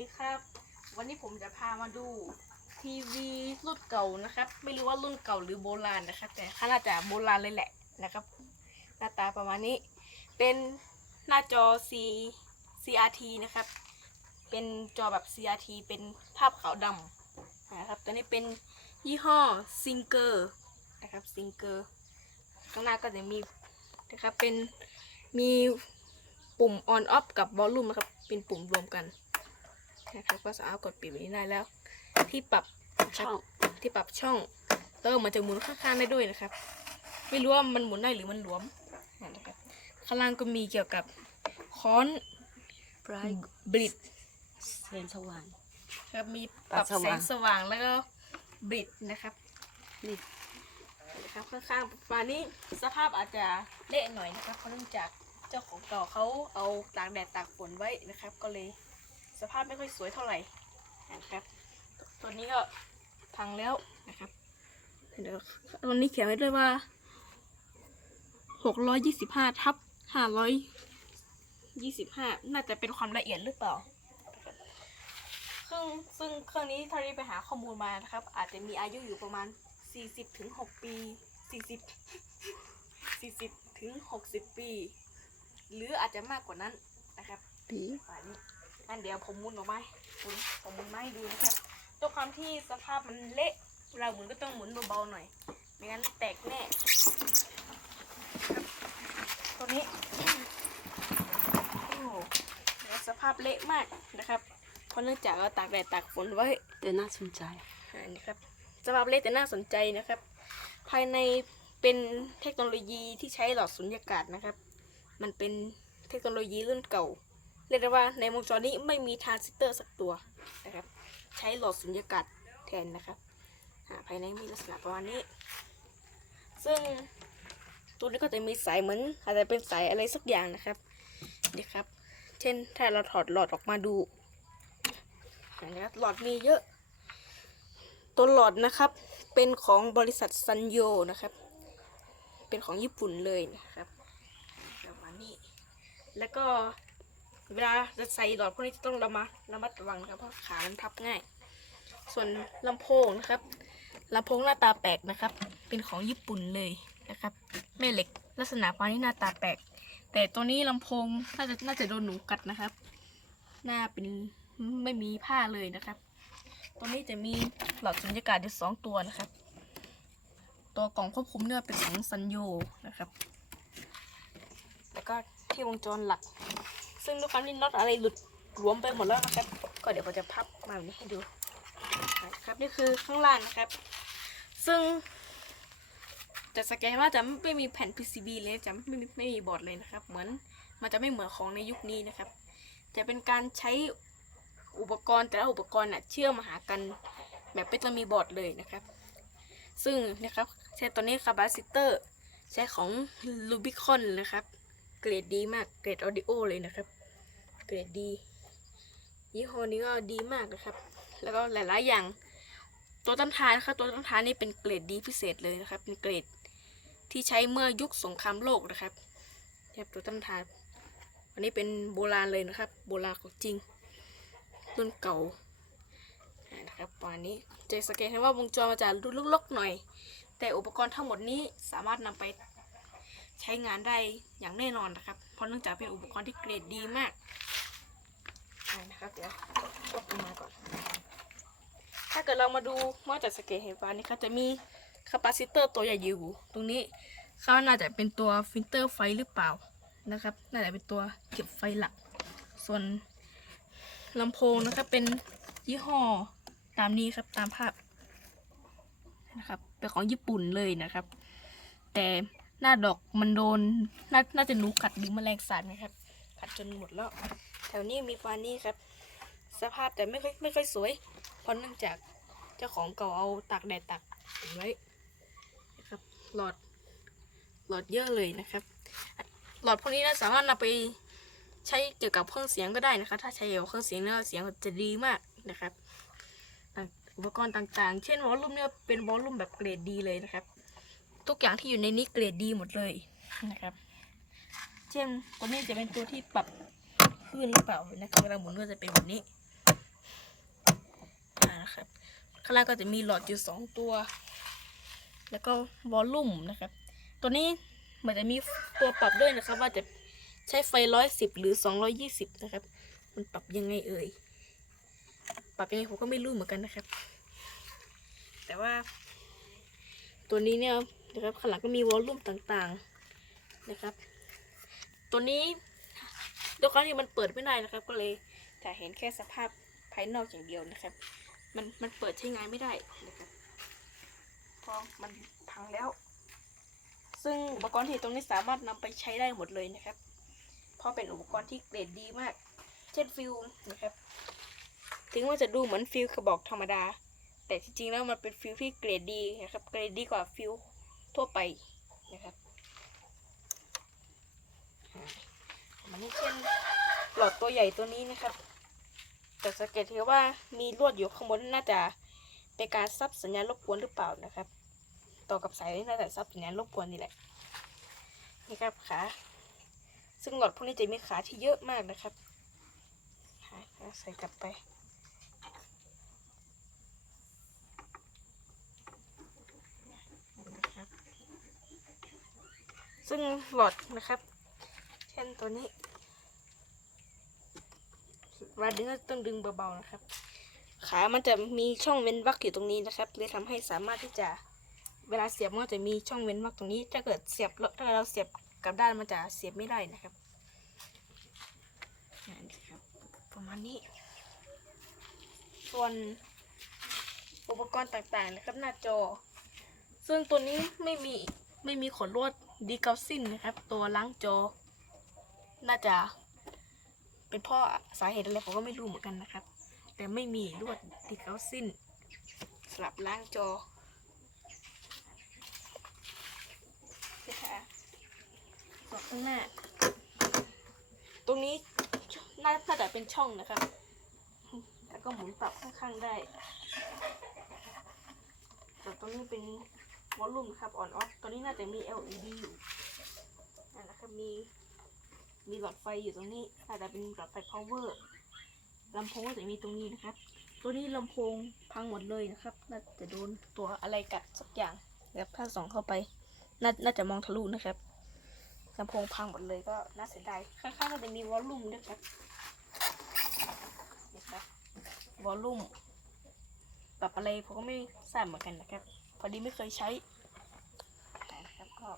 ดีครับ วันนี้ผมจะพามาดูทีวีรุ่นเก่านะครับ ไม่รู้ว่ารุ่นเก่าหรือโบราณนะครับ แต่ค่าน่าจะโบราณเลยแหละนะครับ หน้าตาประมาณนี้ เป็นหน้าจอ C CRT นะครับ เป็นจอแบบ CRT เป็นภาพขาวดำนะครับตัวนี้เป็นยี่ห้อ Singer นะครับ Singer ข้างหน้าก็จะมีนะครับเป็นมีปุ่ม on off กับ volume นะครับ เป็นปุ่มรวมกัน นะครับก็สามารถกดปิดแบบนี้ได้แล้ว ที่ปรับนะครับช่องที่ปรับช่องแล้วมันจะหมุนข้างๆได้ด้วยนะครับ ไม่รู้ว่ามันหมุนได้หรือมันหลวมนะครับข้างล่างก็มีเกี่ยวกับค้อน bright บลิดแสงสว่างครับมีปรับปรับสแสว่างงสว่างแล้วก็บลิดนะครับนี่นะครับข้างๆประมาณนี้สภาพอาจจะเละหน่อยนะครับเพราะเนื่องจากเจ้าของเก่าเขาเอาตากแดดตากฝนไว้นะครับ ก็เลย สภาพไม่ค่อยสวยเท่าไหร่นะครับ ตัวนี้ก็พังแล้วนะครับเดี๋ยวตัวนี้เขียนไว้ด้วยว่าหกร้อยยี่สิบห้าทับห้าร้อยยี่สิบห้าน่าจะเป็นความละเอียดหรือเปล่าเครื่งซึ่งเครื่องนี้เท่าที่ไปหาข้อมูลมานะครับ อาจจะมีอายุอยู่ประมาณ40ถึง6ปี40 40ถึง60ปี หรืออาจจะมากกว่านั้นนะครับปีป่านนี้ งั้นเดี๋ยวผมหมุนออกมาให้คุณผมหมุนมาให้ดูนะครับด้วยความที่สภาพมันเละเราหมุนก็ต้องหมุนเบาๆหน่อย ไม่งั้นแตกแน่ครับตัวนี้โอ้โหแล้วสภาพเละมากนะครับเพราะเนื่องจากเราตากแดดตากฝนไว้แต่น่าสนใจอันนี้ครับสภาพเละแต่น่าสนใจนะครับ ภายในเป็นเทคโนโลยีที่ใช้หลอดสุญญากาศนะครับ มันเป็นเทคโนโลยีรุ่นเก่า เรียกได้ว่าในวงจรนี้ไม่มีทรานซิสเตอร์สักตัวนะครับ ใช้หลอดสุญญากาศแทนนะครับภายในมีลักษณะประมาณนี้ ซึ่งตัวนี้ก็จะมีสายเหมือนอาจจะเป็นสายอะไรสักอย่างนะครับนี่ครับ เช่นถ้าเราถอดหลอดออกมาดูนะครับหลอดมีเยอะ ตัวหลอดนะครับเป็นของบริษัทซันโยนะครับ เป็นของญี่ปุ่นเลยนะครับประมาณนี้ แล้วก็ เวลาจะใส่หลอดพวกนี้จะต้องระมัดระมัดระวังนะครับเพราะขามันพับง่าย ส่วนลำโพงนะครับลำโพงหน้าตาแปลกนะครับ เป็นของญี่ปุ่นเลยนะครับแม่เหล็กลักษณะปานนี้หน้าตาแปลก แต่ตัวนี้ลำโพงน่าจะน่าจะโดนหนูกัดนะครับ หน้าเป็นไม่มีผ้าเลยนะครับ ตัวนี้จะมีหลอดสุญญากาศอยู่สองตัวนะครับ ตัวกล่องควบคุมเนี่ยเป็นของซันโยนะครับ แล้วก็ที่วงจรหลัก ซึ่งด้วยความที่น็อตอะไรหลุดรวมไปหมดแล้วนะครับ ก็เดี๋ยวผมจะพับมาแบบนี้ให้ดูนะครับนี่คือข้างล่างนะครับ ซึ่งจะสแกนว่าจะไม่มีแผ่น PCB เลยจะไม่มีไม่มีบอร์ดเลยนะครับ เหมือนมันจะไม่เหมือนของในยุคนี้นะครับ จะเป็นการใช้อุปกรณ์แต่ละอุปกรณ์น่ะเชื่อมมาหากันแบบไม่ต้องมีบอร์ดเลยนะครับ ซึ่งนะครับใช้ตัวนี้คาบาซิเตอร์ใช้ของ Rubicon นะครับ เกรดดีมากเกรดออดิโอเลยนะครับ เกรดดียี่ห้อนี้ก็ดีมากนะครับ แล้วก็หลาย ๆ อย่าง ตัวต้านทานนะครับตัวต้านทานนี่เป็นเกรดดีพิเศษเลยนะครับ เป็นเกรดที่ใช้เมื่อยุคสงครามโลกนะครับเทียบตัวต้านทานอันนี้เป็นโบราณเลยนะครับ โบราณของจริงรุ่นเก่านะครับประมาณนี้จะสังเกตเห็นว่าวงจรมันจะดูลกๆหน่อย แต่อุปกรณ์ทั้งหมดนี้สามารถนำไป ใช้งานได้อย่างแน่นอนนะครับ เพราะเนื่องจากเป็นอุปกรณ์ที่เกรดดีมากนะครับเดี๋ยวควบคุมาก่อน ถ้าเกิดเรามาดูนอกจากสเกตเห็นฟ้านี่เขาจะมีคาปาซิเตอร์ตัวใหญ่อยู่ตรงนี้เขาน่าจะเป็นตัวฟิลเตอร์ไฟหรือเปล่านะครับ น่าจะเป็นตัวเก็บไฟหลัก ส่วนลำโพงนะครับเป็นยี่ห้อตามนี้ครับตามภาพนะครับเป็นของญี่ปุ่นเลยนะครับ แต่ หน้าดอกมันโดนนาน่าจะนูกัดหรือแมลงสาบนะครับกัดจนหมดแล้วแถวนี้มีฟานี่ครับ สภาพแต่ไม่ค่อยไม่ค่อยสวย เพราะเนื่องจากเจ้าของเก่าเอาตากแดดตากฝนไว้นะครับหลอดหลอดเยอะเลยนะครับ หลอดพวกนี้นะสามารถนำไปใช้เกี่ยวกับเครื่องเสียงก็ได้นะคะ ถ้าใช้เกี่ยวกับเครื่องเสียงเนี่ยเสียงจะดีมากนะครับอุปกรณ์ต่างๆ เช่นวอลลุ่มเนี่ยเป็นวอลลุ่มแบบเกรดดีเลยนะครับ ทุกอย่างที่อยู่ในนี้เกรดดีหมดเลยนะครับ เช่นตัวนี้จะเป็นตัวที่ปรับคลื่นหรือเปล่านะครับเวลาหมุนก็จะเป็นแบบนี้นะครับข้างล่างก็จะมีหลอดอยู่สองตัว แล้วก็วอลลุ่มนะครับ ตัวนี้เหมือนจะมีตัวปรับด้วยนะครับ ว่าจะใช้ไฟร้อยสิบหรือสองร้อยี่สิบนะครับ มันปรับยังไงเอ่ยปรับยังไงผมก็ไม่รู้เหมือนกันนะครับ แต่ว่าตัวนี้เนี่ย นะครับข้างหลังก็มีวอลลุ่มต่างๆนะครับ ตัวนี้ด้วยความที่มันเปิดไม่ได้นะครับ ก็เลยจะเห็นแค่สภาพภายนอกอย่างเดียวนะครับ มันมันเปิดใช้งานไม่ได้นะครับเพราะมันพังแล้ว ซึ่งอุปกรณ์ที่ตรงนี้สามารถนำไปใช้ได้หมดเลยนะครับ เพราะเป็นอุปกรณ์ที่เกรดดีมาก เช่นฟิลนะครับ ถึงว่าจะดูเหมือนฟิลกระบอกธรรมดา แต่จริงๆแล้วมันเป็นฟิลที่เกรดดีนะครับ เกรดดีกว่าฟิล ทั่วไปนะครับอ่ามันนี่เช่นหลอดตัวใหญ่ตัวนี้นะครับแต่สังเกตเห็นว่ามีลวดอยู่ข้างบนน่าจะเป็นการซับสัญญาณรบกวนหรือเปล่านะครับ ต่อกับสายนี่น่าจะซับสัญญาณรบกวนนี่แหละนี่ครับขาซึ่งหลอดพวกนี้จะมีขาที่เยอะมากนะครับใส่กลับไป นะครับ ซึ่งหลอดนะครับ เช่นตัวนี้เวลาดึงก็ต้องดึงเบาๆนะครับ ขามันจะมีช่องเว้นวรรคอยู่ตรงนี้นะครับเลยทำให้สามารถที่จะเวลาเสียบมันก็จะมีช่องเว้นวรรคตรงนี้ ถ้าเกิดเสียบแล้วถ้าเราเสียบกับด้านมันจะเสียบไม่ได้นะครับนี่ครับประมาณนี้ ส่วนอุปกรณ์ต่างๆนะครับหน้าจอ ซึ่งตัวนี้ไม่มีไม่มีขนลวด ดีเกาซินนะครับ ตัวล้างจอ น่าจะ เป็นพ่อสาเหตุอะไรผมก็ไม่รู้เหมือนกันนะครับ แต่ไม่มีลวดดีเกาซินสำหรับล้างจอนี่ค่ะส่วนข้างหน้า ตรงนี้น่าจะเป็นช่องนะครับ แล้วก็หมุนปรับข้างๆได้ส่วตรงนี้เป็น วอลลุ่มครับออนออฟตอนนี้น่าจะมี LED อยู่นั่นะครับมีมีหลอดไฟอยู่ตรงนี้อาจจะเป็นหลอดไฟ power ลำโพงก็จะมีตรงนี้นะครับ ตัวนี้ลำโพงพังหมดเลยนะครับ น่าจะโดนตัวอะไรกัดสักอย่างนะครับถ้าส่องเข้าไปน่าน่าจะมองทะลุนะครับลำโพงพังหมดเลยก็น่าเสียดายข้างๆก็จะมีวอลลุ่มด้วยครับนี่ครับวอลลุ่มปรับอะไรผมก็ไม่ทราบเหมือนกันนะครับ พอดีไม่เคยใช้นะครับก็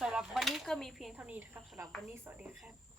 สำหรับวันนี้ก็มีเพียงเท่านี้นะครับสำหรับวันนี้สวัสดีครับ